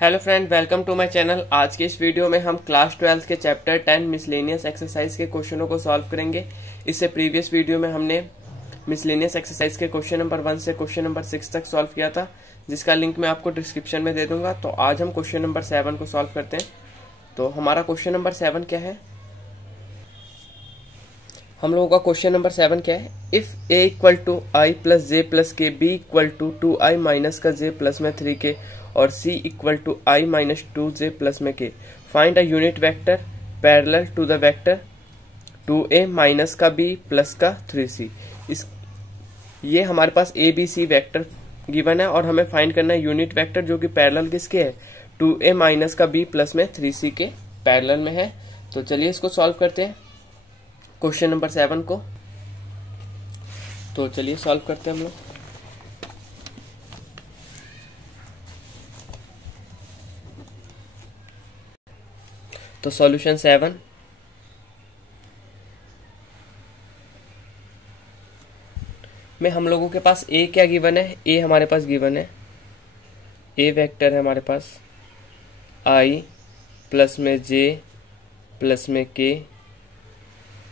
Hello friend, welcome to my channel. आज के इस वीडियो में हम क्लास 12 के चैप्टर 10 मिसलेनियस एक्सरसाइज के क्वेश्चनों को सॉल्व करेंगे। इससे प्रीवियस वीडियो में हमने मिसलेनियस एक्सरसाइज के क्वेश्चन नंबर 1 से क्वेश्चन नंबर 6 तक सॉल्व किया था, जिसका लिंक मैं आपको डिस्क्रिप्शन में दे दूंगा। तो आज हम क्वेश्चन नंबर 7 को सॉल्व करते हैं। तो हमारा क्वेश्चन नंबर 7 क्या है? हम लोगों का क्वेश्चन नंबर 7 क्या है? If A equal to I plus J plus K, B equal to 2i minus का जे प्लस में 3k और c equal to i minus 2j plus में k, find a unit vector parallel to the vector 2a minus का b plus का 3c। ये हमारे पास a b c vector given है और हमें फाइंड करना है यूनिट वेक्टर जो कि पैरेलल किसके है? 2a माइनस का b प्लस में 3c के पैरेलल में है। तो चलिए इसको सॉल्व करते हैं, क्वेश्चन नंबर 7 को। तो चलिए सॉल्व करते हैं हम लोग। तो सॉल्यूशन 7 में हम लोगों के पास ए क्या गिवन है? ए हमारे पास गिवन है, ए वेक्टर है हमारे पास आई प्लस में जे प्लस में के,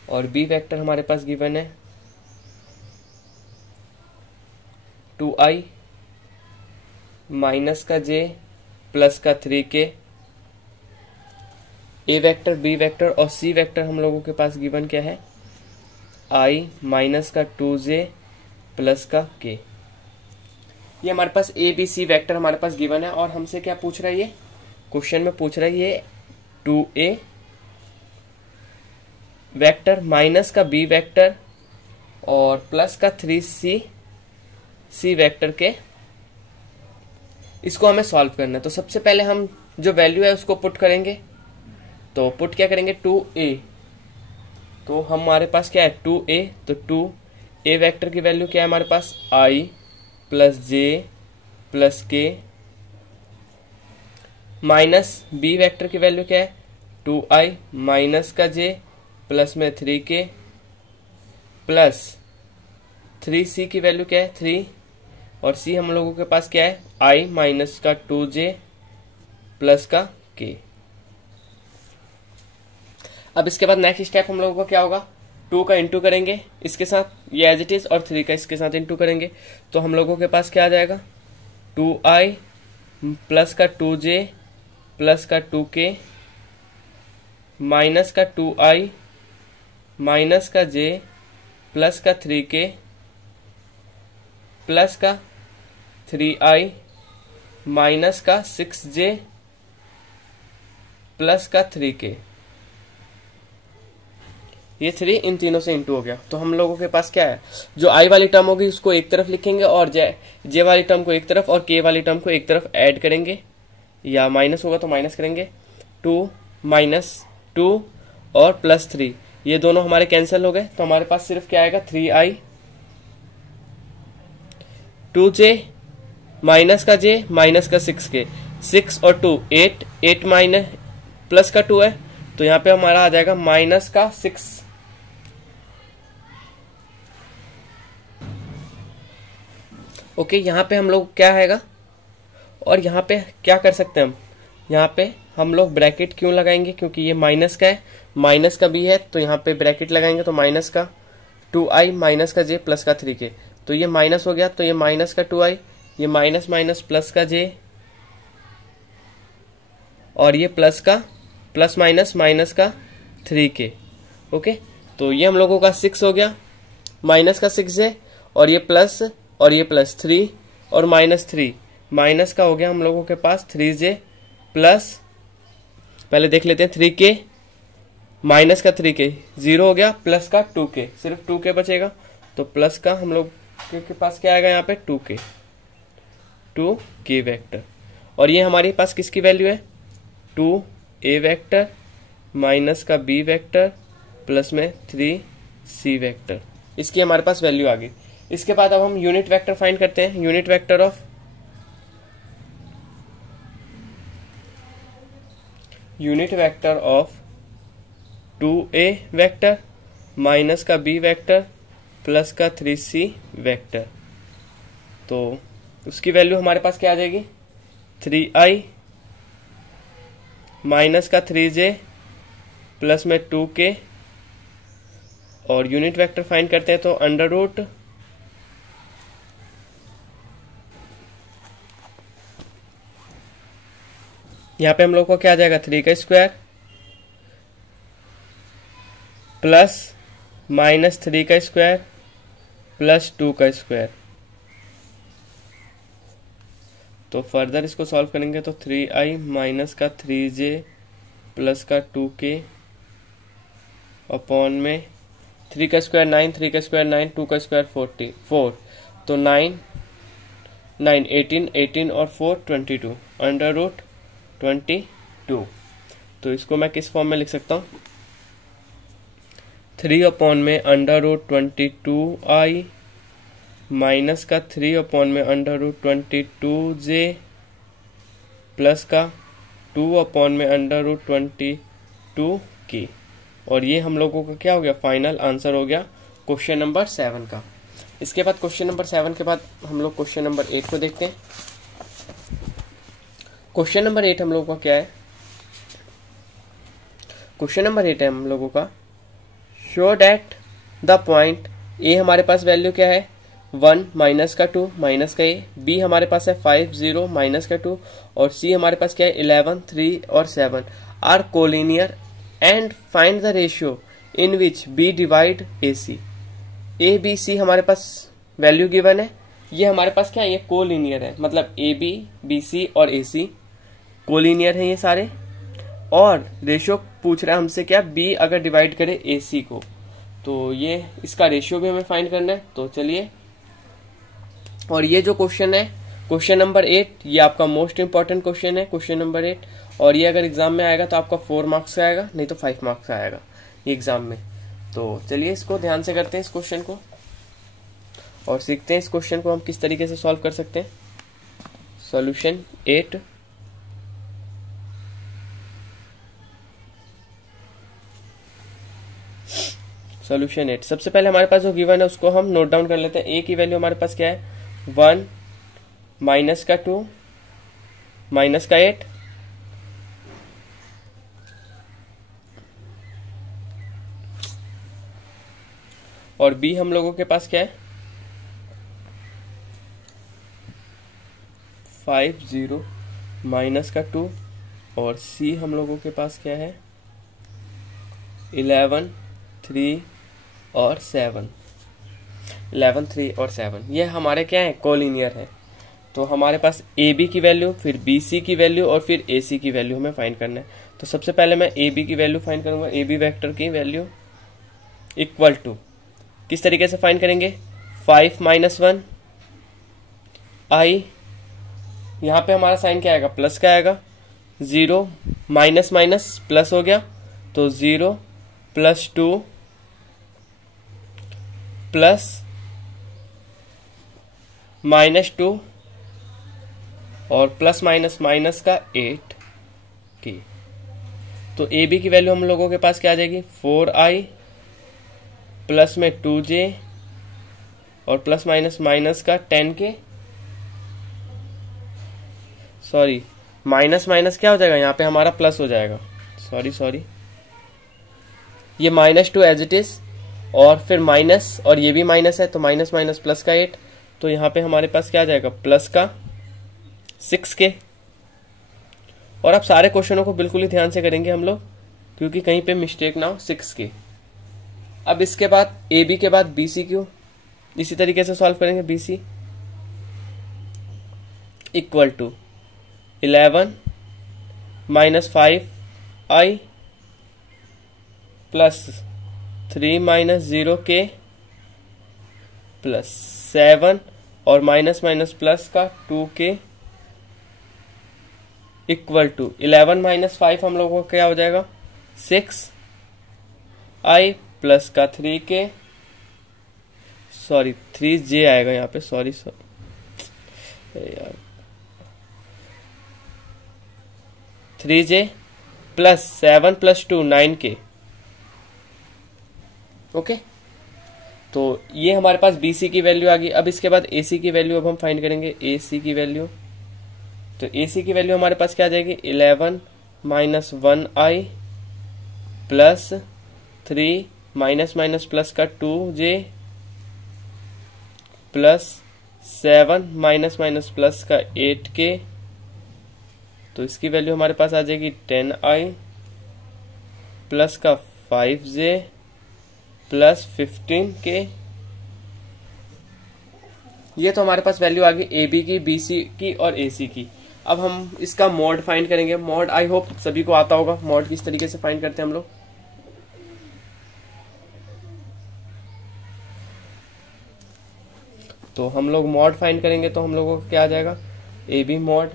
और बी वेक्टर हमारे पास गिवन है 2i माइनस का जे प्लस का 3k। ए वेक्टर, बी वेक्टर और सी वेक्टर हम लोगों के पास गिवन क्या है? i माइनस का 2j प्लस का k। ये हमारे पास ए बी सी वेक्टर हमारे पास गिवन है और हमसे क्या पूछ रहा है? ये क्वेश्चन में पूछ रहा है ये 2a वेक्टर माइनस का बी वेक्टर और प्लस का 3c सी वेक्टर के, इसको हमें सॉल्व करना है। तो सबसे पहले हम जो वैल्यू है उसको पुट करेंगे। तो पुट क्या करेंगे? 2a, तो हमारे पास क्या है? 2a, तो 2a वेक्टर की वैल्यू क्या है हमारे पास? i प्लस जे प्लस के, माइनस बी वेक्टर की वैल्यू क्या है? 2i माइनस का जे प्लस में 3k प्लस 3c की वैल्यू क्या है? 3, और c हम लोगों के पास क्या है? i माइनस का 2j प्लस का k। अब इसके बाद नेक्स्ट स्टेप हम लोगों का क्या होगा? 2 का इंटू करेंगे इसके साथ, ये एज इट इज, और 3 का इसके साथ इंटू करेंगे। तो हम लोगों के पास क्या आ जाएगा? 2i प्लस का 2j प्लस का 2k माइनस का 2i माइनस का j प्लस का 3k प्लस का 3i माइनस का 6j प्लस का 3k। ये 3 इन तीनों से इंटू हो गया। तो हम लोगों के पास क्या है? जो i वाली टर्म होगी उसको एक तरफ लिखेंगे और j वाली टर्म को एक तरफ और k वाली टर्म को एक तरफ ऐड करेंगे, या माइनस होगा तो माइनस करेंगे। 2 माइनस 2 और प्लस 3, ये दोनों हमारे कैंसिल हो गए। तो हमारे पास सिर्फ क्या आएगा? 3i 2j माइनस का j माइनस का 6k, 6 और 2 8, 8 माइनस प्लस का 2 है, तो यहाँ पे हमारा आ जाएगा माइनस का 6। ओके, यहाँ पे हम लोग क्या आएगा? और यहाँ पे क्या कर सकते हैं हम? यहाँ पे हम लोग ब्रैकेट क्यों लगाएंगे? क्योंकि ये माइनस का है, माइनस का भी है, तो यहाँ पे ब्रैकेट लगाएंगे। तो माइनस का 2i माइनस का j प्लस का 3k, तो ये माइनस हो गया, तो ये माइनस का 2i, ये माइनस माइनस प्लस का j, और ये प्लस का प्लस माइनस माइनस का 3k। ओके, तो ये हम लोगों का 6 हो गया, माइनस का 6j, और ये प्लस 3 और माइनस 3, माइनस का हो गया हम लोगों के पास 3j प्लस, पहले देख लेते हैं 3k माइनस का 3k 0 हो गया, प्लस का 2k, सिर्फ 2k बचेगा। तो प्लस का हम लोग के पास क्या आएगा? यहाँ पे 2k वेक्टर, और ये हमारे पास किसकी वैल्यू है? 2a वेक्टर माइनस का b वेक्टर प्लस में 3c वेक्टर, इसकी हमारे पास वैल्यू आ गई। इसके बाद अब हम यूनिट वेक्टर फाइंड करते हैं। Unit vector of 2a vector minus का b वेक्टर प्लस का 3c वेक्टर, तो उसकी वैल्यू हमारे पास क्या आ जाएगी? 3i माइनस का 3j प्लस में 2k, और यूनिट वेक्टर फाइंड करते हैं तो अंडर रूट यहाँ पे हम लोग को क्या आ जाएगा 3 का स्क्वायर प्लस माइनस 3 का स्क्वायर प्लस 2 का स्क्वायर। तो फर्दर इसको सॉल्व करेंगे तो 3i माइनस का 3j प्लस का 2k अपॉन में 3 का स्क्वायर 9, 3 का स्क्वायर 9, 2 का स्क्वायर 4, तो 9 9 18, 18 और 4 22 अंडर रूट 22। तो इसको मैं किस फॉर्म में लिख सकता हूँ 3 अपॉन में अंडर रूट 22i माइनस का 3 अपॉन में अंडर रूट 22j प्लस का 2 अपॉन में अंडर रूट 22k। और ये हम लोगों का क्या हो गया फाइनल आंसर हो गया क्वेश्चन नंबर 7 का। इसके बाद क्वेश्चन नंबर 7 के बाद हम लोग क्वेश्चन नंबर 8 को देखते हैं। क्वेश्चन नंबर 8 हम लोगों का क्या है, क्वेश्चन नंबर 8 है हम लोगों का show that the point A हमारे पास वैल्यू क्या है 1 माइनस का 2 माइनस का ए, बी हमारे पास है 5 0 माइनस का 2, और सी हमारे पास क्या है 11 3 और 7 are collinear and find the ratio in which B divide A C. A B C हमारे पास वैल्यू गिवन है, ये हमारे पास क्या है ये कोलिनियर है, मतलब ए बी बी सी और ए सी कोलिनियर है ये सारे, और रेशियो पूछ रहा है हमसे क्या बी अगर डिवाइड करे ए सी को, तो ये इसका रेशियो भी हमें फाइंड करना है। तो चलिए, और ये जो क्वेश्चन है क्वेश्चन नंबर 8 ये आपका मोस्ट इंपॉर्टेंट क्वेश्चन है क्वेश्चन नंबर 8, और ये अगर एग्जाम में आएगा तो आपका 4 मार्क्स का आएगा, नहीं तो 5 मार्क्स का आएगा ये एग्जाम में। तो चलिए इसको ध्यान से करते हैं इस क्वेश्चन को, और सीखते हैं इस क्वेश्चन को हम किस तरीके से सॉल्व कर सकते हैं। Solution 8, solution 8। सबसे पहले हमारे पास जो गिवन है उसको हम नोट डाउन कर लेते हैं। ए की वैल्यू हमारे पास क्या है 1 माइनस का 2 माइनस का 8, और बी हम लोगों के पास क्या है 5 0 माइनस का 2, और सी हम लोगों के पास क्या है 11 3 और 7, 11 3 और 7 ये हमारे क्या है कोलिनियर है। तो हमारे पास ए बी की वैल्यू, फिर बी सी की वैल्यू और फिर ए सी की वैल्यू हमें फाइंड करना है। तो सबसे पहले मैं ए बी की वैल्यू फाइंड करूंगा, ए बी वेक्टर की वैल्यू इक्वल टू किस तरीके से फाइंड करेंगे 5 माइनस 1 आई, यहाँ पे हमारा साइन क्या आएगा प्लस का आएगा, 0 माइनस माइनस प्लस हो गया तो 0 प्लस 2 प्लस माइनस 2 और प्लस माइनस माइनस का 8 की। तो ए बी की वैल्यू हम लोगों के पास क्या आ जाएगी 4i प्लस में 2j और प्लस माइनस माइनस का 10k, सॉरी माइनस माइनस क्या हो जाएगा यहाँ पे हमारा प्लस हो जाएगा, सॉरी ये -2 एज इट इज, और फिर माइनस और ये भी माइनस है तो माइनस माइनस प्लस का 8, तो यहाँ पे हमारे पास क्या आ जाएगा प्लस का 6k। और अब सारे क्वेश्चनों को बिल्कुल ही ध्यान से करेंगे हम लोग क्योंकि कहीं पे मिस्टेक ना हो 6k। अब इसके बाद ए बी के बाद बी सी क्यू इसी तरीके से सॉल्व करेंगे, B C equal to 11 minus 5i plus 3 minus 0k plus 7 और माइनस माइनस प्लस का 2k इक्वल टू 11 माइनस 5 हम लोगों को क्या हो जाएगा 6i प्लस का 3k, सॉरी 3j आएगा यहाँ पे, सॉरी यार 3j plus 7 plus 2 9k। Okay, तो ये हमारे पास BC की वैल्यू आ गई। अब इसके बाद AC की वैल्यू अब हम फाइंड करेंगे AC की वैल्यू। तो AC की वैल्यू हमारे पास क्या आ जाएगी 11 minus 1i plus 3 minus minus plus का 2j plus 7 minus minus plus का 8k, तो इसकी वैल्यू हमारे पास आ जाएगी 10i प्लस का 5j प्लस 15k। ये तो हमारे पास वैल्यू आ गई ए बी की, बी सी की और ए सी की। अब हम इसका मॉड फाइंड करेंगे। मॉड आई होप सभी को आता होगा। मॉड किस तरीके से फाइंड करते हैं हम लोग। तो हम लोग मॉड फाइंड करेंगे तो हम लोगों को क्या आ जाएगा, A B mod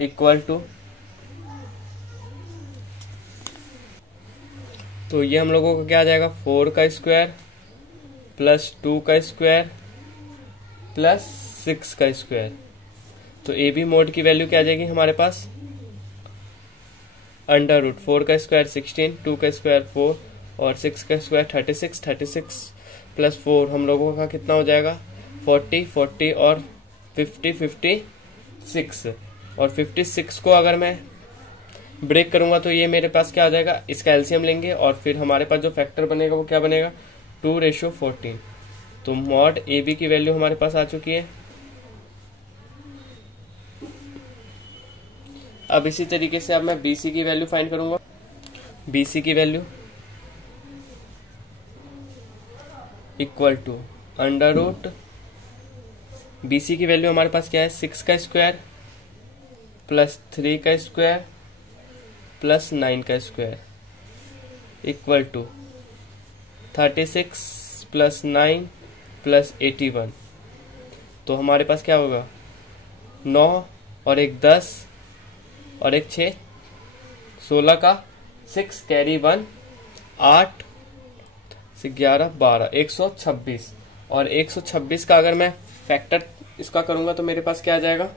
equal to, तो ये हम लोगों को क्या आ जाएगा 4 का स्क्वायर प्लस 2 का स्क्वायर प्लस 6 का स्क्वायर। तो ए बी मोड की वैल्यू क्या आ जाएगी हमारे पास, अंडर रूट 4 का स्क्वायर 16, 2 का स्क्वायर 4 और 6 का स्क्वायर 36, 36 प्लस 4 हम लोगों का कितना हो जाएगा 40, 40 और 50, 56। और 56 को अगर मैं ब्रेक करूंगा तो ये मेरे पास क्या आ जाएगा, इसका एलसीएम लेंगे और फिर हमारे पास जो फैक्टर बनेगा वो क्या बनेगा 2:14। तो मॉड ए बी की वैल्यू हमारे पास आ चुकी है। अब इसी तरीके से अब मैं बी सी की वैल्यू फाइंड करूंगा। बी सी की value equal to under root, B C की वैल्यू हमारे पास क्या है 6 का स्क्वायर प्लस 3 का स्क्वायर प्लस 9 का square equal to 36 plus 9 plus 81। तो हमारे पास क्या होगा 9 और एक 10 और एक 6, 16 का 6 कैरी 1 8 से 11 12 126। और 126 का अगर मैं फैक्टर इसका करूंगा तो मेरे पास क्या आ जाएगा,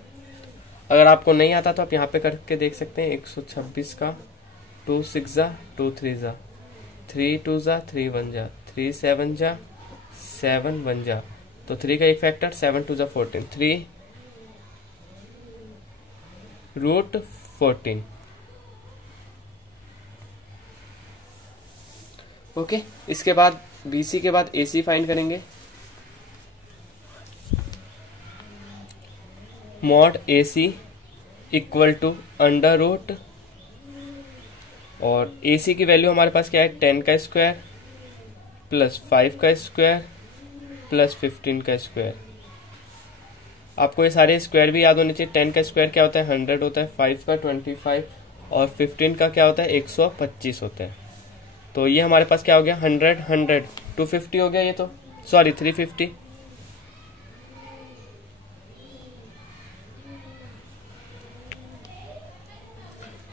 अगर आपको नहीं आता तो आप यहाँ पे करके देख सकते हैं। 126 का 2 6 जा 2 3 जा 3 2 जा 3 1 जा 3 7 जा 7 1 जा, तो 3 का एक फैक्टर 7 2 जा 14, 3 रूट 14। ओके, इसके बाद बीसी के बाद एसी फाइंड करेंगे। Mod A C equal to under root, और ए सी की वैल्यू हमारे पास क्या है 10 का स्क्वायर प्लस 5 का स्क्वायर प्लस 15 का स्क्वायर। आपको ये सारे स्क्वायर भी याद होने चाहिए। 10 का स्क्वायर क्या होता है 100 होता है, 5 का 25 और 15 का क्या होता है 125 होता है। तो ये हमारे पास क्या हो गया 100 100 250 हो गया, ये तो सॉरी 350।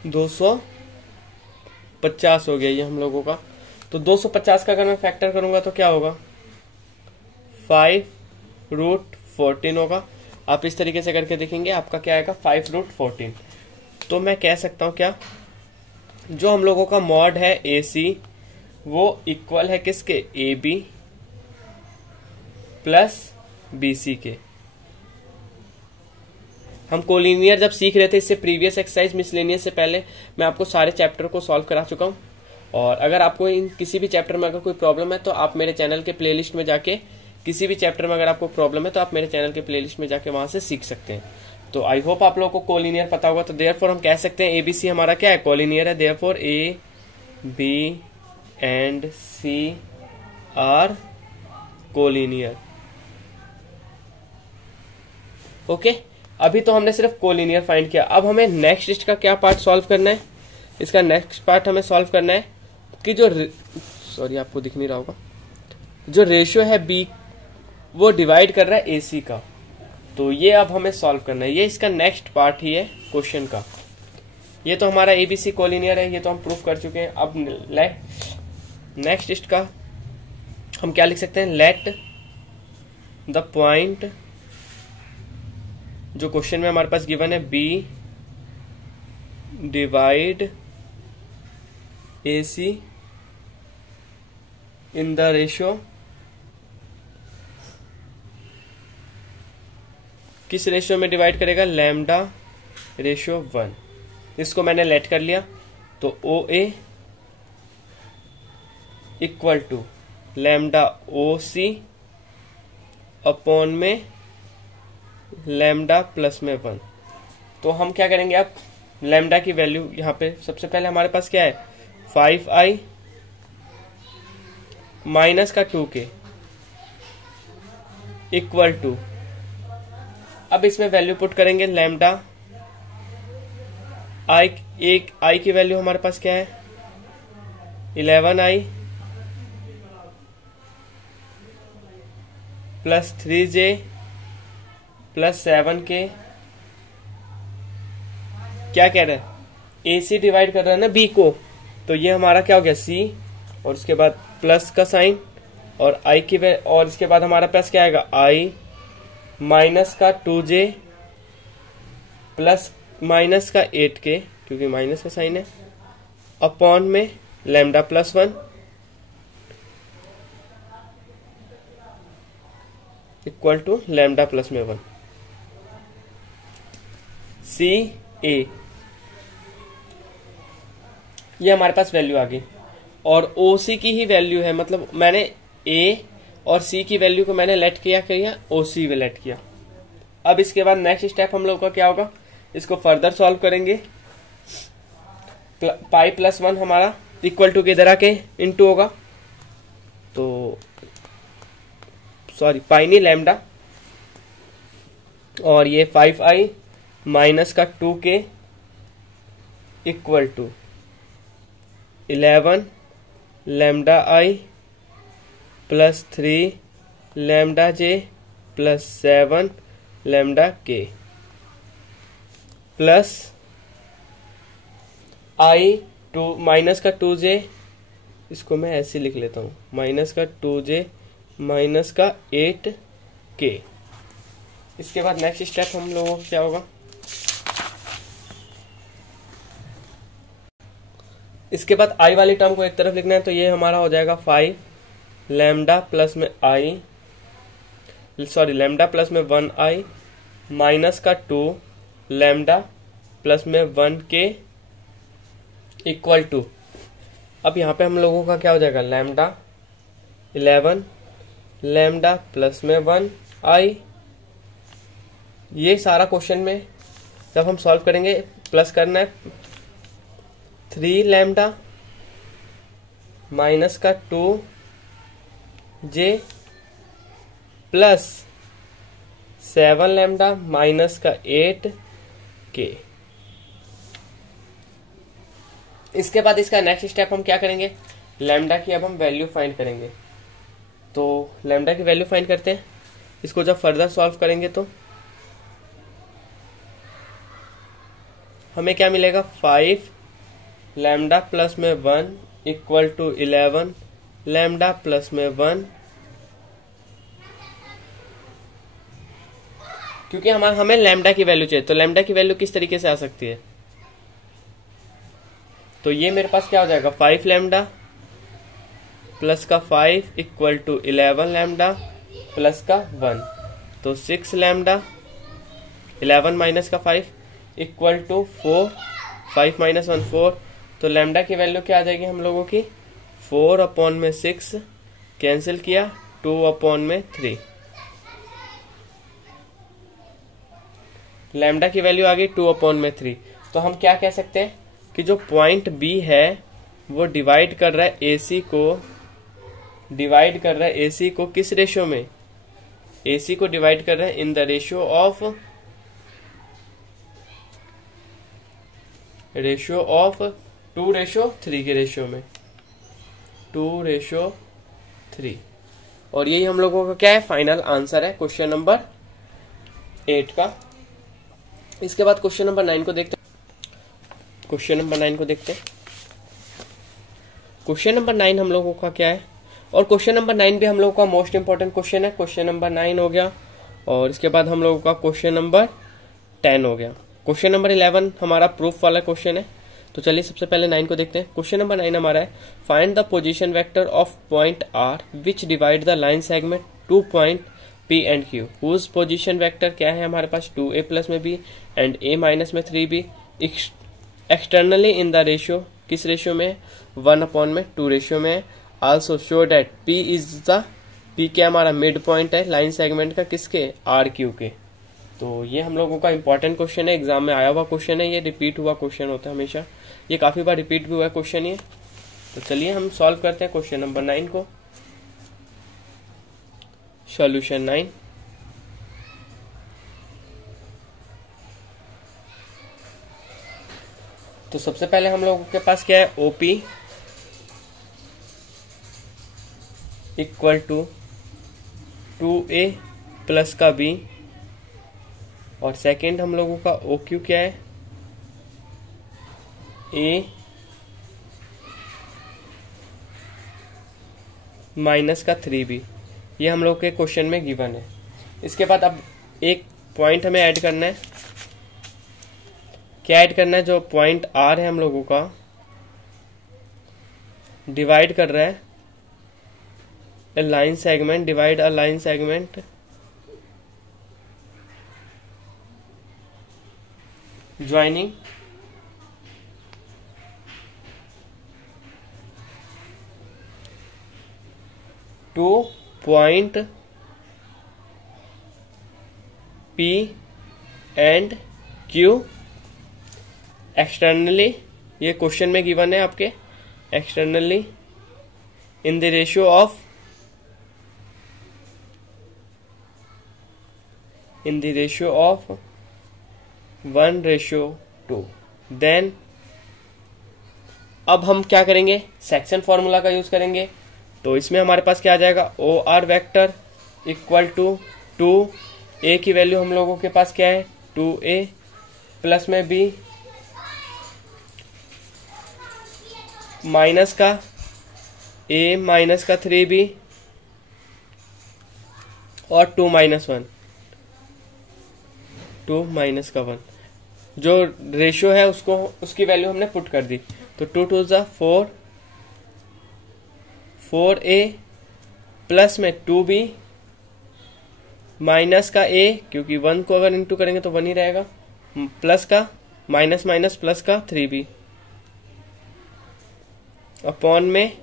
दो 250 हो गया ये हम लोगों का। तो 250 का अगर मैं फैक्टर करूंगा तो क्या होगा 5 रूट 14 होगा। आप इस तरीके से करके देखेंगे आपका क्या आएगा 5 रूट 14। तो मैं कह सकता हूं क्या, जो हम लोगों का मॉड है ए सी वो इक्वल है किसके A B plus B C के। हम कोलिनियर जब सीख रहे थे इससे प्रीवियस एक्सरसाइज मिसलेनियस से पहले मैं आपको सारे चैप्टर को सॉल्व करा चुका हूँ। और अगर आपको इन किसी भी चैप्टर में अगर कोई प्रॉब्लम है तो आप मेरे चैनल के प्लेलिस्ट में जाके, किसी भी चैप्टर में अगर आपको प्रॉब्लम है तो आप मेरे चैनल के प्लेलिस्ट में जाके वहां से सीख सकते हैं। तो आई होप आप लोगों को कोलिनियर पता होगा। तो देयरफॉर हम कह सकते हैं एबीसी हमारा क्या है कोलिनियर है। Therefore A B and C are collinear. Okay, अभी तो हमने सिर्फ कोलिनियर फाइंड किया। अब हमें नेक्स्ट इसका क्या पार्ट सॉल्व करना है, इसका नेक्स्ट पार्ट हमें सॉल्व करना है कि जो सॉरी आपको दिख नहीं रहा होगा, जो रेशियो है बी वो डिवाइड कर रहा है ए सी का। तो ये अब हमें सॉल्व करना है, ये इसका नेक्स्ट पार्ट ही है क्वेश्चन का। ये तो हमारा एबीसी कोलिनियर है, ये तो हम प्रूफ कर चुके हैं। अब नेक्स्ट इसका हम क्या लिख सकते हैं, लेट द पॉइंट जो क्वेश्चन में हमारे पास गिवन है B divide A C in the ratio, किस रेशियो में डिवाइड करेगा लैम्डा रेशियो 1। इसको मैंने लेट कर लिया, तो O A equal to lambda O C upon में लैम्डा प्लस में 1। तो हम क्या करेंगे, अब लैम्डा की वैल्यू यहाँ पे सबसे पहले हमारे पास क्या है 5i माइनस का 2k इक्वल टू, अब इसमें वैल्यू पुट करेंगे लैम्डा आई, एक आई की वैल्यू हमारे पास क्या है 11i plus 3j plus 7k। क्या कह रहा है ए सी डिवाइड कर रहा है ना बी को, तो ये हमारा क्या हो गया सी और उसके बाद प्लस का साइन और आई की और इसके बाद हमारा पास क्या आएगा आई माइनस का 2j प्लस माइनस का 8k क्योंकि माइनस का साइन है अपॉन में lambda plus 1 equal to lambda plus में 1। सी ए, ये हमारे पास वैल्यू आ गई और ओ सी की ही वैल्यू है, मतलब मैंने ए और सी की वैल्यू को मैंने लेट किया ओ सी में लेट किया। अब इसके बाद नेक्स्ट स्टेप हम लोग का क्या होगा, इसको फर्दर सॉल्व करेंगे। पाई प्लस 1 हमारा इक्वल टू किधर आके इनटू होगा, तो सॉरी पाई नहीं लैम्डा, और ये 5i माइनस का 2k equal to 11 lambda I plus 3 lambda J plus 7 lambda K plus I two minus का 2j, इसको मैं ऐसे लिख लेता हूँ माइनस का 2j माइनस का 8k। इसके बाद नेक्स्ट स्टेप हम लोगों को क्या होगा, इसके बाद आई वाली टर्म को एक तरफ लिखना है, तो ये हमारा हो जाएगा 5 लैम्डा प्लस में आई सॉरी लैम्डा प्लस में 1i माइनस का 2 लैम्डा प्लस में 1k इक्वल टू, अब यहाँ पे हम लोगों का क्या हो जाएगा लैम्डा 11 लैम्डा प्लस में 1i। ये सारा क्वेश्चन में जब हम सॉल्व करेंगे प्लस करना है 3 लैम्डा माइनस का 2j प्लस 7 लैम्डा माइनस का 8k। इसके बाद इसका नेक्स्ट स्टेप हम क्या करेंगे, लैम्डा की अब हम वैल्यू फाइंड करेंगे। तो लैम्डा की वैल्यू फाइंड करते हैं, इसको जब फर्दर सॉल्व करेंगे तो हमें क्या मिलेगा 5 लैम्डा प्लस में 1 इक्वल टू 11 लैम्डा प्लस में 1, क्योंकि हमें लैम्डा की वैल्यू चाहिए, तो लैम्डा की वैल्यू किस तरीके से आ सकती है, तो ये मेरे पास क्या हो जाएगा 5 लैम्डा प्लस का 5 इक्वल टू 11 लैम्डा प्लस का 1, तो 6 लैम्डा 11 माइनस का 5 इक्वल टू 4, 5 माइनस 1 4, तो लैम्डा की वैल्यू क्या आ जाएगी हम लोगों की 4 अपॉन में 6 कैंसिल किया 2 अपॉन में 3, लैम्डा की वैल्यू आ गई 2 अपॉन में 3। तो हम क्या कह सकते हैं कि जो पॉइंट बी है वो डिवाइड कर रहा है एसी को किस रेशियो में, एसी को डिवाइड कर रहा है इन द रेशियो ऑफ 2:3 के रेशियो में 2:3, और यही हम लोगों का क्या है फाइनल आंसर है क्वेश्चन नंबर 8 का। इसके बाद क्वेश्चन नंबर 9 को देखते हैं। क्वेश्चन नंबर 9 हम लोगों का क्या है, और क्वेश्चन नंबर 9 भी हम लोगों का मोस्ट इंपॉर्टेंट क्वेश्चन है। क्वेश्चन नंबर 9 हो गया और इसके बाद हम लोगों का क्वेश्चन नंबर 10 हो गया। क्वेश्चन नंबर 11 हमारा प्रूफ वाला क्वेश्चन है, तो चलिए सबसे पहले 9 को देखते हैं। क्वेश्चन नंबर 9 हमारा है find the position vector of point R which divide the line segment 2 point P and Q whose position vector क्या है हमारे पास 2a प्लस में b एंड a माइनस में 3b externally in the ratio, किस ratio में, 1/2 ratio में। Also show that P is the, P क्या हमारा मिड पॉइंट है लाइन सेगमेंट का, किसके, आर क्यू के। तो ये हम लोगों का इंपॉर्टेंट क्वेश्चन है, एग्जाम में आया हुआ क्वेश्चन है, ये रिपीट हुआ क्वेश्चन होता है हमेशा, ये काफी बार रिपीट भी हुआ क्वेश्चन ये। तो चलिए हम सॉल्व करते हैं क्वेश्चन नंबर 9 को। सॉल्यूशन 9। तो सबसे पहले हम लोगों के पास क्या है, OP equal to 2a plus का b, और सेकंड हम लोगों का ओ क्यू क्या है, a माइनस का 3b। ये हम लोग के क्वेश्चन में गिवन है। इसके बाद अब एक पॉइंट हमें ऐड करना है। क्या ऐड करना है, जो पॉइंट आर है हम लोगों का डिवाइड कर रहा है a line segment, divide a line segment joining to point P and Q externally, ये क्वेश्चन में गिवन है आपके, externally in the ratio of, in the ratio of 1:2। Then अब हम क्या करेंगे, सेक्शन फॉर्मूला का यूज करेंगे। तो इसमें हमारे पास क्या आ जाएगा, O R vector equal to 2a की वैल्यू हम लोगों के पास क्या है, 2a प्लस में b माइनस का a माइनस का 3b और 2 माइनस 1, 2 माइनस का 1, जो रेशियो है उसको, उसकी वैल्यू हमने पुट कर दी। तो 2 2 जा 4, 4a प्लस में 2b माइनस का a, क्योंकि 1 को अगर इंटू करेंगे तो 1 ही रहेगा, प्लस का माइनस माइनस प्लस का 3b अपॉन में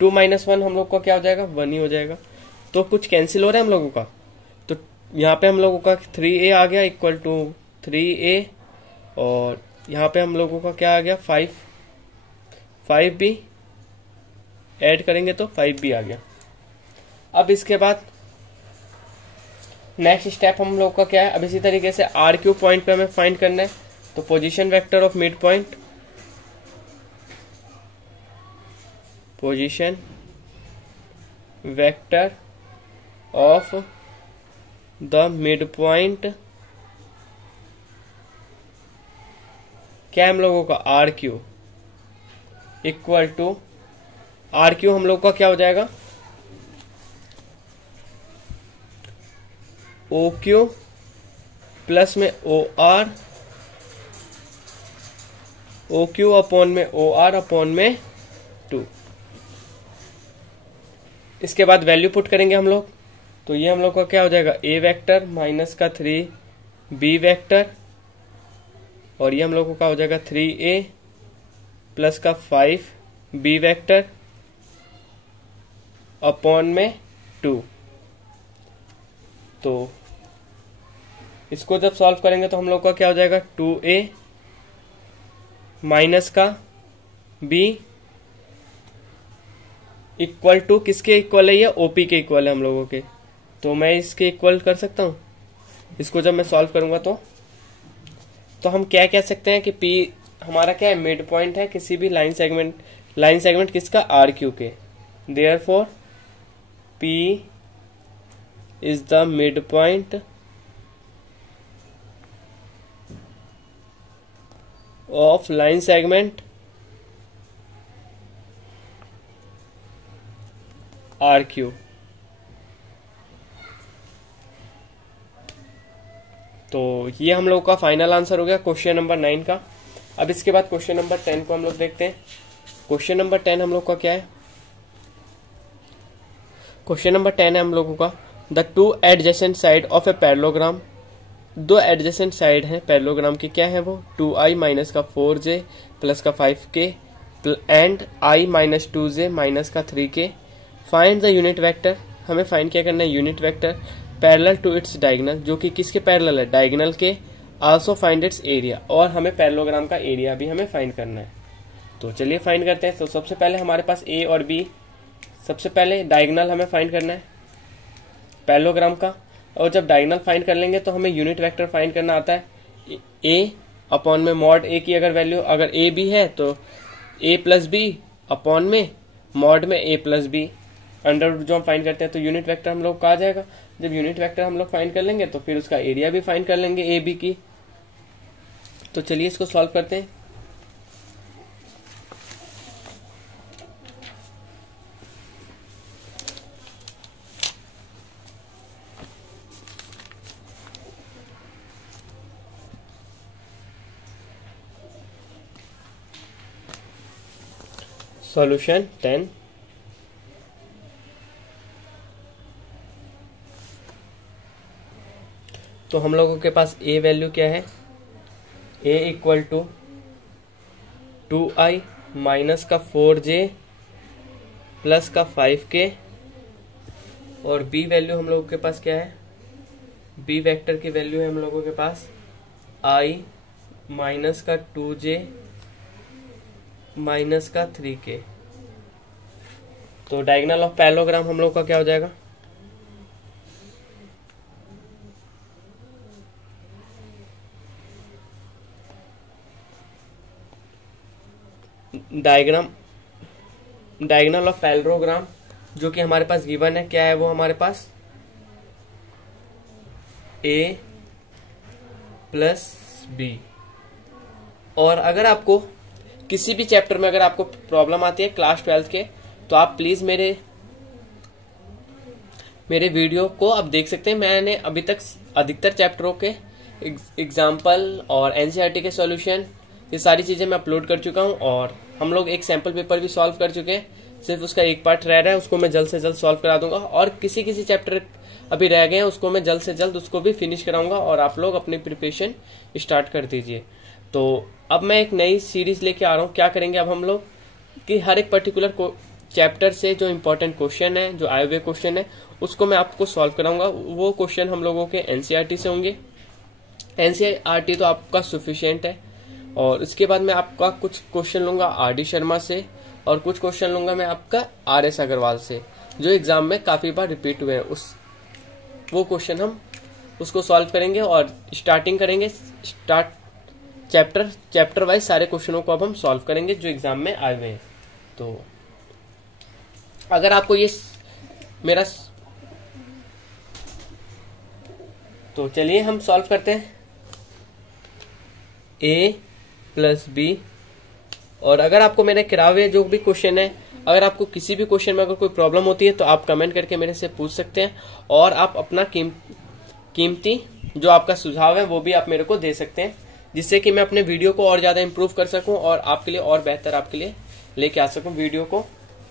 2 माइनस 1 हम लोग का क्या हो जाएगा, 1 ही हो जाएगा। तो कुछ कैंसिल हो रहा है हम लोगों का, तो यहाँ पे हम लोगों का 3a आ गया इक्वल टू 3a, और यहाँ पे हम लोगों का क्या आ गया, 5b ऐड करेंगे तो 5b आ गया। अब इसके बाद नेक्स्ट स्टेप हम लोग का क्या है, अब इसी तरीके से आर क्यू पॉइंट पे हमें फाइंड करना है। तो position vector of mid point, position vector of the mid point क्या है हम लोगों का, R Q equal to, R Q हम लोग का क्या हो जाएगा, ओ क्यू प्लस में O R, O Q upon में ओ आर अपॉन में 2। इसके बाद वैल्यू पुट करेंगे हम लोग। तो ये हम लोग का क्या हो जाएगा, a वेक्टर माइनस का 3b वेक्टर, और ये हम लोग को क्या हो जाएगा 3a प्लस का 5b वेक्टर अपॉन में 2। तो इसको जब सॉल्व करेंगे तो हम लोग का क्या हो जाएगा, 2a माइनस का b इक्वल टू, किसके इक्वल है, ये ओपी के इक्वल है हम लोगों के। तो मैं इसके इक्वल कर सकता हूं, इसको जब मैं सॉल्व करूंगा तो हम क्या कह सकते हैं कि P हमारा क्या है, मिड पॉइंट है किसी भी लाइन सेगमेंट किसका, आर क्यू के। Therefore P is the mid point of line segment R Q. तो ये हम लोग का फाइनल आंसर हो गया क्वेश्चन नंबर 9 का। अब इसके बाद क्वेश्चन नंबर 10 को हम लोग देखते हैं। क्वेश्चन नंबर 10 हम लोग का क्या है, क्वेश्चन नंबर 10 है हम लोगों का, the two adjacent side of a parallelogram दो एडजेसेंट साइड हैं पैरेललोग्राम के, क्या है वो, 2i माइनस का 4j प्लस का 5k and i minus 2j minus का 3k। Find the unit vector, हमें फाइंड क्या करना है, unit vector parallel to its diagonal, जो कि किसके पैरेलल है, डायगोनल के। आल्सो फाइंड इट्स एरिया, और हमें पैरेललोग्राम का एरिया भी हमें फाइंड करना है। तो चलिए फाइंड करते हैं। तो सबसे पहले हमारे पास ए और बी, सबसे पहले डायगोनल हमें फाइंड करना है पैरेललोग्राम का, और जब डायगोनल फाइंड कर लेंगे तो हमें यूनिट वेक्टर फाइंड करना आता है। ए अपॉन में मॉड ए की अगर वैल्यू, अगर ए बी है तो ए प्लस बी अपॉन में मॉड में ए प्लस बी, अंडर रूट जो हम फाइंड करते हैं, तो यूनिट वेक्टर हम लोग का आ जाएगा। जब यूनिट वेक्टर हम लोग फाइंड कर लेंगे तो फिर उसका एरिया भी फाइंड कर लेंगे ए बी की। तो चलिए इसको सॉल्व करते हैं। सॉल्यूशन 10। तो हम लोगों के पास ए वैल्यू क्या है, ए इक्वल टू 2i माइनस का 4j प्लस का 5k, और बी वैल्यू हम लोगों के पास क्या है, बी वेक्टर की वैल्यू है हम लोगों के पास i माइनस का 2j माइनस का 3k। तो डायगोनल ऑफ पैरेललोग्राम हम लोग का क्या हो जाएगा, डायगोनल ऑफ पैरेललोग्राम जो कि हमारे पास गिवन है, क्या है वो हमारे पास a प्लस बी। और अगर आपको किसी भी चैप्टर में अगर आपको प्रॉब्लम आती है क्लास 12 के, तो आप प्लीज मेरे वीडियो को आप देख सकते हैं। मैंने अभी तक अधिकतर चैप्टरों के एग्जाम्पल और एनसीईआरटी के सॉल्यूशन, ये सारी चीजें मैं अपलोड कर चुका हूं, और हम लोग एक सैंपल पेपर भी सॉल्व कर चुके हैं। सिर्फ उसका एक पार्ट रह रहा है, उसको मैं जल्द से जल्द सॉल्व करा दूंगा, और किसी चैप्टर अभी रह गए हैं उसको मैं जल्द से जल्द उसको भी फिनिश कराऊंगा, और आप लोग अपनी प्रिपरेशन स्टार्ट कर दीजिए। तो अब मैं एक नई सीरीज लेके आ रहा हूँ। क्या करेंगे अब हम लोग कि हर एक पर्टिकुलर चैप्टर से जो इम्पोर्टेंट क्वेश्चन है, जो आए हुए क्वेश्चन है, उसको मैं आपको सॉल्व कराऊंगा। वो क्वेश्चन हम लोगों के एनसीईआरटी से होंगे। एनसीईआरटी तो आपका सफिशिएंट है, और उसके बाद मैं आपका कुछ क्वेश्चन लूंगा आर.डी. शर्मा से, और कुछ क्वेश्चन लूंगा मैं आपका आर.एस. अग्रवाल से, जो एग्जाम में काफी बार रिपीट हुए हैं। वो क्वेश्चन हम उसको सॉल्व करेंगे, और स्टार्टिंग करेंगे चैप्टर वाइज सारे क्वेश्चनों को अब हम सॉल्व करेंगे जो एग्जाम में आए हुए हैं। तो अगर आपको ये मेरा, तो चलिए हम सॉल्व करते हैं a प्लस बी। और अगर आपको मेरे कराए हुए जो भी क्वेश्चन है, अगर आपको किसी भी क्वेश्चन में अगर कोई प्रॉब्लम होती है तो आप कमेंट करके मेरे से पूछ सकते हैं, और आप अपना कीमती जो आपका सुझाव है वो भी आप मेरे को दे सकते हैं, जिससे कि मैं अपने वीडियो को और ज्यादा इंप्रूव कर सकूं, और आपके लिए और बेहतर आपके लिए लेके आ सकूं वीडियो को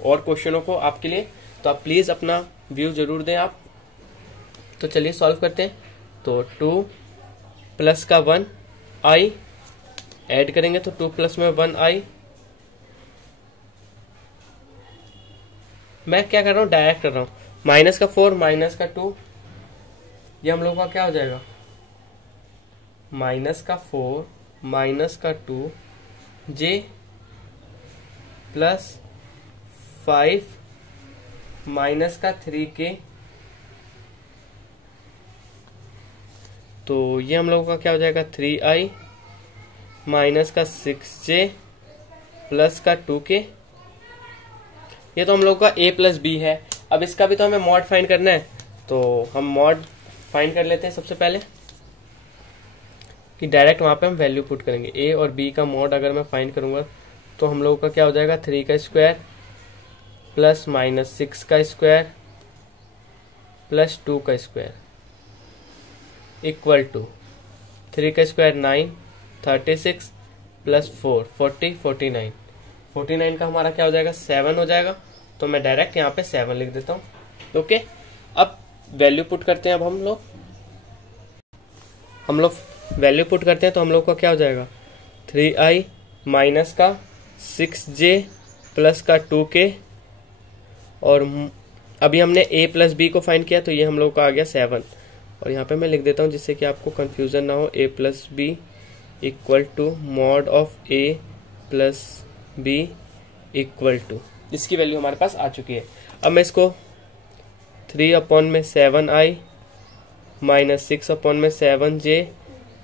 और क्वेश्चनों को आपके लिए। तो आप प्लीज अपना व्यू जरूर दें आप। तो चलिए सॉल्व करते हैं। तो 2 प्लस का 1i ऐड करेंगे तो 2 प्लस में 1i। मैं क्या कर रहा हूँ, डायरेक्ट कर रहा हूँ। माइनस का 4 माइनस का 2, ये हम लोग का क्या हो जाएगा, माइनस का 4 माइनस का 2 j प्लस 5 माइनस का 3k। तो ये हम लोगों का क्या हो जाएगा, 3i माइनस का 6j प्लस का 2k। ये तो हम लोग का a प्लस बी है। अब इसका भी तो हमें मॉड फाइंड करना है, तो हम मॉड फाइंड कर लेते हैं सबसे पहले, कि डायरेक्ट वहां पे हम वैल्यू पुट करेंगे। a और b का मॉड अगर मैं फाइंड करूंगा तो हम लोगों का क्या हो जाएगा, 3 का स्क्वायर प्लस माइनस 6 का स्क्वायर प्लस 2 का स्क्वायर इक्वल टू 3 का स्क्वायर 9, 36 प्लस 4 40 49। 49 का हमारा क्या हो जाएगा, 7 हो जाएगा। तो मैं डायरेक्ट यहाँ पे 7 लिख देता हूँ। ओके, अब वैल्यू पुट करते हैं अब हम लोग। हम लोग वैल्यू पुट करते हैं तो हम लोग का क्या हो जाएगा 3i माइनस का 6j प्लस का 2k, और अभी हमने a प्लस बी को फाइंड किया तो ये हम लोग का आ गया 7। और यहाँ पे मैं लिख देता हूँ जिससे कि आपको कंफ्यूजन ना हो, a plus B equal to mod of a plus B equal to, इसकी वैल्यू हमारे पास आ चुकी है। अब मैं इसको 3/7i minus 6/7j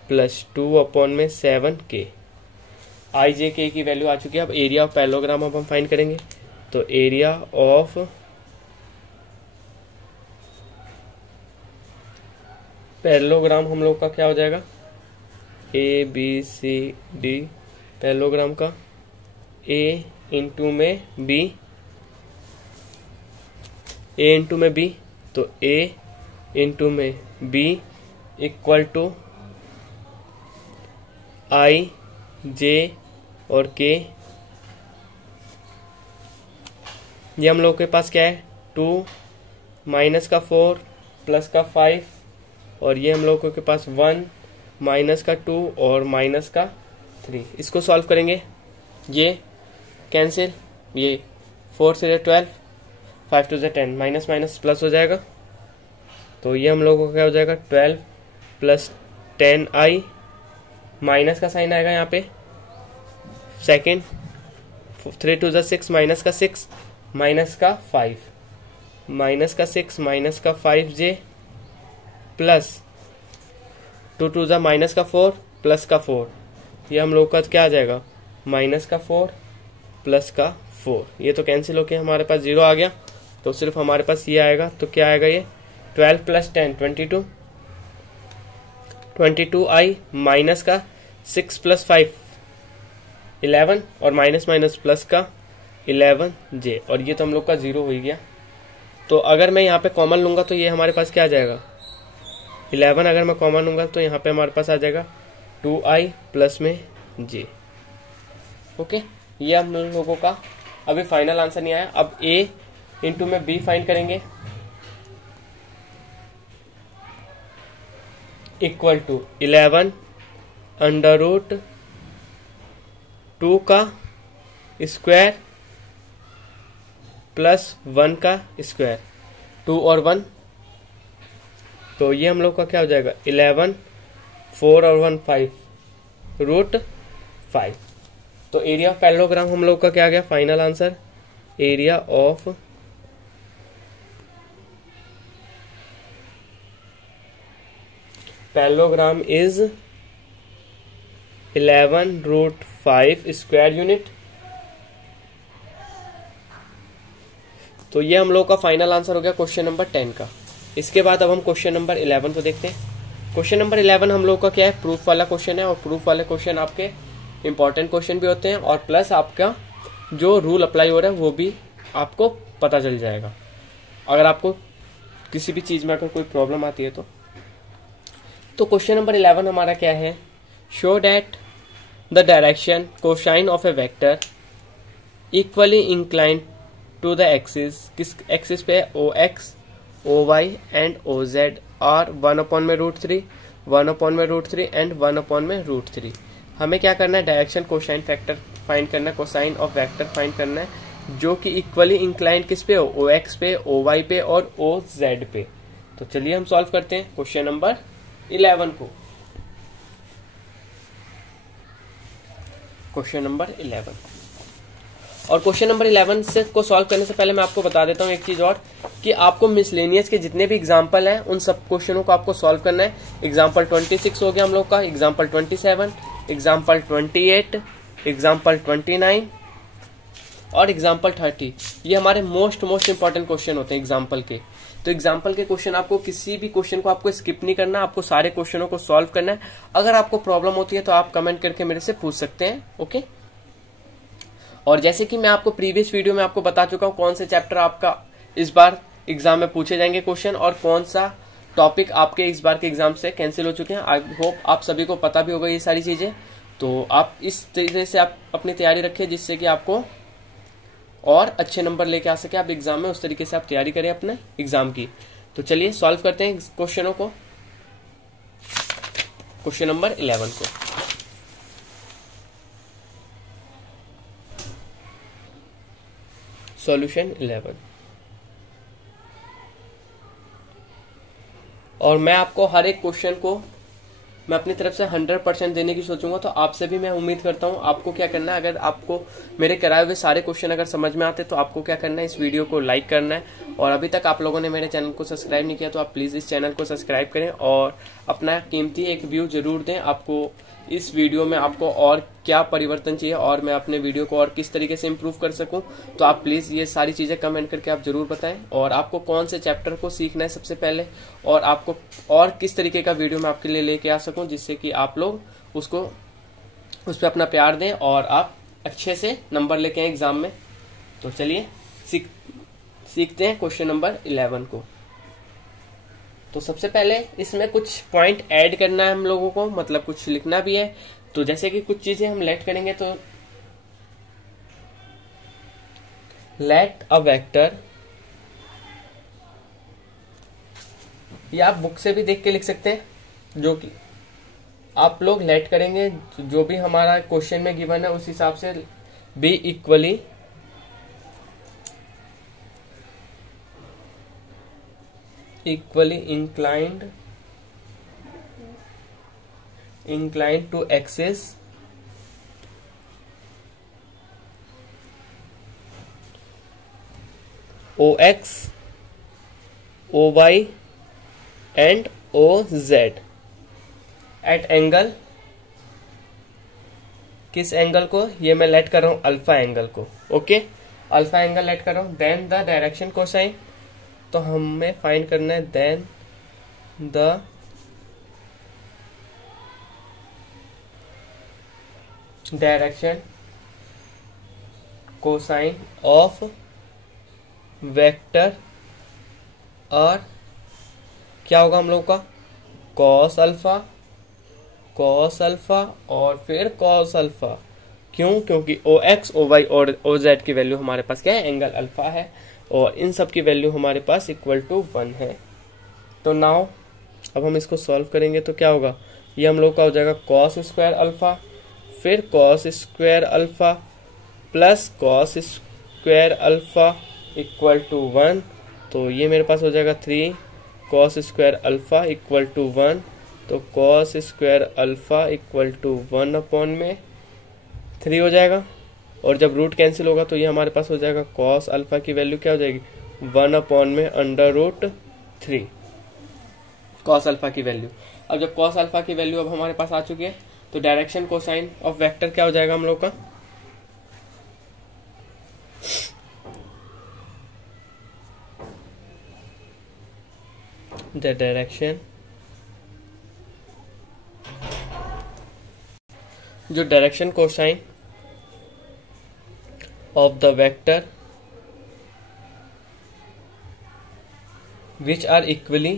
plus 2/7k, आई जे के की वैल्यू आ चुकी है। अब एरिया ऑफ पैरेललोग्राम अब हम फाइंड करेंगे, तो एरिया ऑफ पैरेललोग्राम हम लोग का क्या हो जाएगा, A B C D parallelogram का ए इंटू में बी, ए इंटू में बी, तो ए इंटू में B equal to I J और के। ये हम लोग के पास क्या है 2 माइनस का 4 प्लस का 5, और ये हम लोगों के पास 1 माइनस का 2 और माइनस का 3। इसको सॉल्व करेंगे, ये कैंसिल, ये 4 से 12, 5 to 10, माइनस माइनस प्लस हो जाएगा, तो ये हम लोगों का क्या हो जाएगा 12 प्लस 10i, माइनस का साइन आएगा यहाँ पे सेकेंड, 3 to 6 माइनस का 6 माइनस का 5, माइनस का 6 माइनस का 5j प्लस 2 to माइनस का 4 प्लस का 4, ये हम लोग का क्या आ जाएगा माइनस का 4 प्लस का 4, ये तो कैंसिल होके हमारे पास 0 आ गया, तो सिर्फ हमारे पास ये आएगा, तो क्या आएगा ये 12 प्लस 10 22, 22i माइनस का 6 प्लस 5 11, और माइनस माइनस प्लस का 11j, और ये तो हम लोग का 0 हो ही गया। तो अगर मैं यहाँ पे कॉमन लूंगा तो ये हमारे पास क्या आ जाएगा 11, अगर मैं कॉमन लूंगा तो यहाँ पे हमारे पास आ जाएगा 2i प्लस में j। ओके, ये हम लोगों का अभी फाइनल आंसर नहीं आया। अब a इंटू में b फाइंड करेंगे, इक्वल टू 11 अंडर रूट 2 का स्क्वायर प्लस 1 का स्क्वायर, 2 और 1, तो ये हम लोग का क्या हो जाएगा 11, 4 और 1 5 रूट 5। तो एरिया ऑफ पैरेललोग्राम हम लोग का क्या आ गया final answer, area of parallelogram is 11 root 5 square unit. तो ये हम लोग का फाइनल आंसर हो गया क्वेश्चन नंबर 10 का। इसके बाद अब हम क्वेश्चन नंबर 11 को देखते हैं। क्वेश्चन नंबर 11 हम लोग का क्या है, प्रूफ वाला क्वेश्चन है, और प्रूफ वाले क्वेश्चन आपके इंपॉर्टेंट क्वेश्चन भी होते हैं, और प्लस आपका जो रूल अप्लाई हो रहा है वो भी आपको पता चल जाएगा अगर आपको किसी भी चीज में अगर कोई प्रॉब्लम आती है तो क्वेश्चन नंबर 11 हमारा क्या है, show that the direction cosine of a vector equally inclined to the axis, किस एक्सिस पे OX, OY and OZ are 1/√3, 1/√3 and 1/√3। हमें क्या करना है, डायरेक्शन कोसाइन फैक्टर फाइंड करना है, कोसाइन ऑफ वेक्टर फाइंड करना है जो कि इक्वली इंक्लाइंड किस पे हो, OX पे, OY पे और OZ पे। तो चलिए हम सॉल्व करते हैं क्वेश्चन नंबर 11 को। क्वेश्चन नंबर 11, और क्वेश्चन नंबर 11 से को सॉल्व करने से पहले मैं आपको बता देता हूँ एक चीज और, कि आपको मिसलेनियस के जितने भी एग्जाम्पल हैं उन सब क्वेश्चनों को आपको सॉल्व करना है। एग्जाम्पल 26 हो गया हम लोग का, एग्जाम्पल 27, एग्जाम्पल 28, एग्जाम्पल 29 और एग्जाम्पल 30। ये हमारे मोस्ट इंपॉर्टेंट क्वेश्चन होते हैं एग्जाम्पल के। तो एग्जाम्पल के क्वेश्चन आपको किसी भी क्वेश्चन को आपको स्किप नहीं करना, आपको सारे क्वेश्चनों को सॉल्व करना है। अगर आपको प्रॉब्लम होती है तो आप कमेंट करके मेरे से पूछ सकते हैं। ओके, और जैसे कि मैं आपको प्रीवियस वीडियो में आपको बता चुका हूं कौन से चैप्टर आपका इस बार एग्जाम में पूछे जाएंगे क्वेश्चन, और कौन सा टॉपिक आपके इस बार के एग्जाम से कैंसिल हो चुके हैं। आई होप आप सभी को पता भी होगा ये सारी चीजें। तो आप इस तरीके से आप अपनी तैयारी रखें जिससे कि आपको और अच्छे नंबर लेके आ सके आप एग्जाम में, उस तरीके से आप तैयारी करें अपने एग्जाम की। तो चलिए सॉल्व करते हैं क्वेश्चनों को। क्वेश्चन नंबर 11 को। सॉल्यूशन 11। और मैं आपको हर एक क्वेश्चन को मैं अपनी तरफ से 100% देने की सोचूंगा। तो आपसे भी मैं उम्मीद करता हूं, आपको क्या करना है, अगर आपको मेरे कराए हुए सारे क्वेश्चन अगर समझ में आते तो आपको क्या करना है, इस वीडियो को लाइक करना है। और अभी तक आप लोगों ने मेरे चैनल को सब्सक्राइब नहीं किया तो आप प्लीज इस चैनल को सब्सक्राइब करें और अपना कीमती एक व्यू जरूर दें। आपको इस वीडियो में आपको और क्या परिवर्तन चाहिए और मैं अपने वीडियो को और किस तरीके से इम्प्रूव कर सकूं, तो आप प्लीज ये सारी चीजें कमेंट करके आप जरूर बताएं। और आपको कौन से चैप्टर को सीखना है सबसे पहले, और आपको और किस तरीके का वीडियो मैं आपके लिए लेके आ सकूं, जिससे कि आप लोग उसको उस पर अपना प्यार दें और आप अच्छे से नंबर लेके आए एग्जाम में। तो चलिए सीखते हैं क्वेश्चन नंबर 11 को। तो सबसे पहले इसमें कुछ पॉइंट ऐड करना है हम लोगों को, मतलब कुछ लिखना भी है। तो जैसे कि कुछ चीजें हम लेट करेंगे, तो लेट अ वेक्टर, या आप बुक से भी देख के लिख सकते हैं, जो कि आप लोग लेट करेंगे जो भी हमारा क्वेश्चन में गिवन है उस हिसाब से, be equally inclined to axis OX, OY and OZ at angle, किस एंगल को, ये मैं लेट कर रहा हूं अल्फा एंगल को। ओके, अल्फा एंगल लेट कर रहा हूं। देन द डायरेक्शन कोसाइन, तो हमें फाइंड करना है then the direction cosine of vector, और क्या होगा हम लोग का कॉस अल्फा और फिर कॉस अल्फा। क्यों? क्योंकि OX, OY और OZ की वैल्यू हमारे पास क्या है, एंगल अल्फा है, और इन सब की वैल्यू हमारे पास इक्वल टू 1 है। तो नाउ अब हम इसको सॉल्व करेंगे तो क्या होगा, ये हम लोग का हो जाएगा कॉस स्क्वायर अल्फा, फिर cos square alpha plus cos square alpha equal to 1। तो ये मेरे पास हो जाएगा 3 cos square alpha equal to 1। तो cos square alpha equal to 1 upon में 3 हो जाएगा, और जब रूट कैंसिल होगा तो ये हमारे पास हो जाएगा कॉस अल्फा की वैल्यू क्या हो जाएगी, 1 अपॉन में √3 कॉस अल्फा की वैल्यू। अब जब कॉस अल्फा की वैल्यू अब हमारे पास आ चुकी है, तो डायरेक्शन कोसाइन ऑफ वेक्टर क्या हो जाएगा हम लोग का, द डायरेक्शन, जो direction cosine of the vector which are equally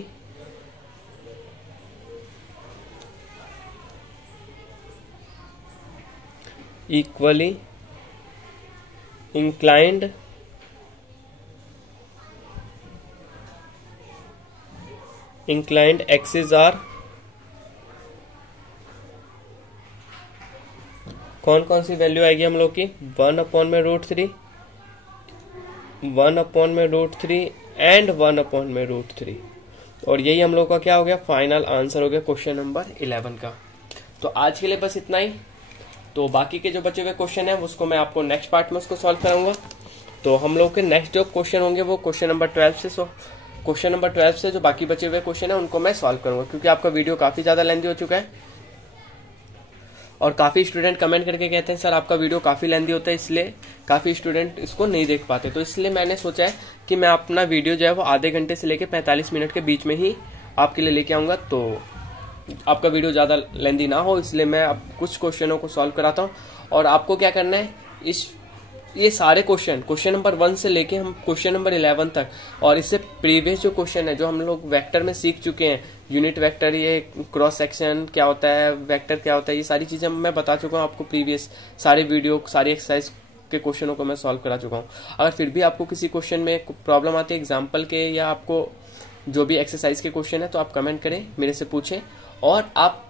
inclined axes are, कौन कौन सी वैल्यू आएगी हम लोग की, 1 अपॉन में √3, 1 अपॉन में √3 एंड 1 अपॉन में √3। और यही हम लोग का क्या हो गया, फाइनल आंसर हो गया क्वेश्चन नंबर 11 का। तो आज के लिए बस इतना ही। तो बाकी के जो बचे हुए क्वेश्चन है उसको मैं आपको नेक्स्ट पार्ट में उसको सॉल्व कराऊंगा। तो हम लोग के नेक्स्ट जो क्वेश्चन होंगे वो क्वेश्चन नंबर 12 से जो बाकी बचे हुए क्वेश्चन है उनको मैं सॉल्व करूंगा, क्योंकि आपका वीडियो काफी ज्यादा लेंथी हो चुका है और काफी स्टूडेंट कमेंट करके कहते हैं सर आपका वीडियो काफी लेंथी होता है, इसलिए काफी स्टूडेंट इसको नहीं देख पाते। तो इसलिए मैंने सोचा है कि मैं अपना वीडियो जो है वो आधे घंटे से लेकर 45 मिनट के बीच में ही आपके लिए लेके आऊंगा, तो आपका वीडियो ज्यादा लेंथी ना हो, इसलिए मैं अब कुछ क्वेश्चनों को सॉल्व कराता हूँ। और आपको क्या करना है, ये सारे क्वेश्चन नंबर 1 से लेके हम क्वेश्चन नंबर 11 तक, और इससे प्रीवियस जो क्वेश्चन है जो हम लोग वेक्टर में सीख चुके हैं, यूनिट वेक्टर, ये क्रॉस सेक्शन क्या होता है, वेक्टर क्या होता है, ये सारी चीजें मैं बता चुका हूँ आपको। प्रीवियस सारे वीडियो, सारी एक्सरसाइज के क्वेश्चनों को मैं सॉल्व करा चुका हूँ। अगर फिर भी आपको किसी क्वेश्चन में प्रॉब्लम आती है एग्जाम्पल के, या आपको जो भी एक्सरसाइज के क्वेश्चन है, तो आप कमेंट करें, मेरे से पूछें। और आप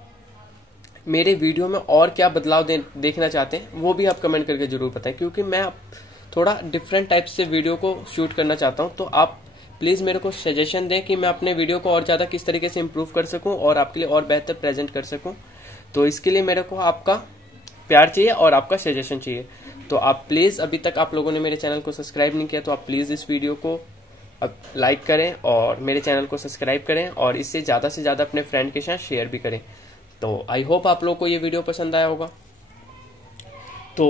मेरे वीडियो में और क्या बदलाव देखना चाहते हैं वो भी आप कमेंट करके जरूर बताएं, क्योंकि मैं थोड़ा डिफरेंट टाइप से वीडियो को शूट करना चाहता हूँ। तो आप प्लीज़ मेरे को सजेशन दें कि मैं अपने वीडियो को और ज़्यादा किस तरीके से इम्प्रूव कर सकूँ और आपके लिए और बेहतर प्रेजेंट कर सकूँ। तो इसके लिए मेरे को आपका प्यार चाहिए और आपका सजेशन चाहिए। तो आप प्लीज़, अभी तक आप लोगों ने मेरे चैनल को सब्सक्राइब नहीं किया तो आप प्लीज़ इस वीडियो को अब लाइक करें और मेरे चैनल को सब्सक्राइब करें और इससे ज़्यादा से ज़्यादा अपने फ्रेंड के साथ शेयर भी करें। तो आई होप आप लोगों को ये वीडियो पसंद आया होगा। तो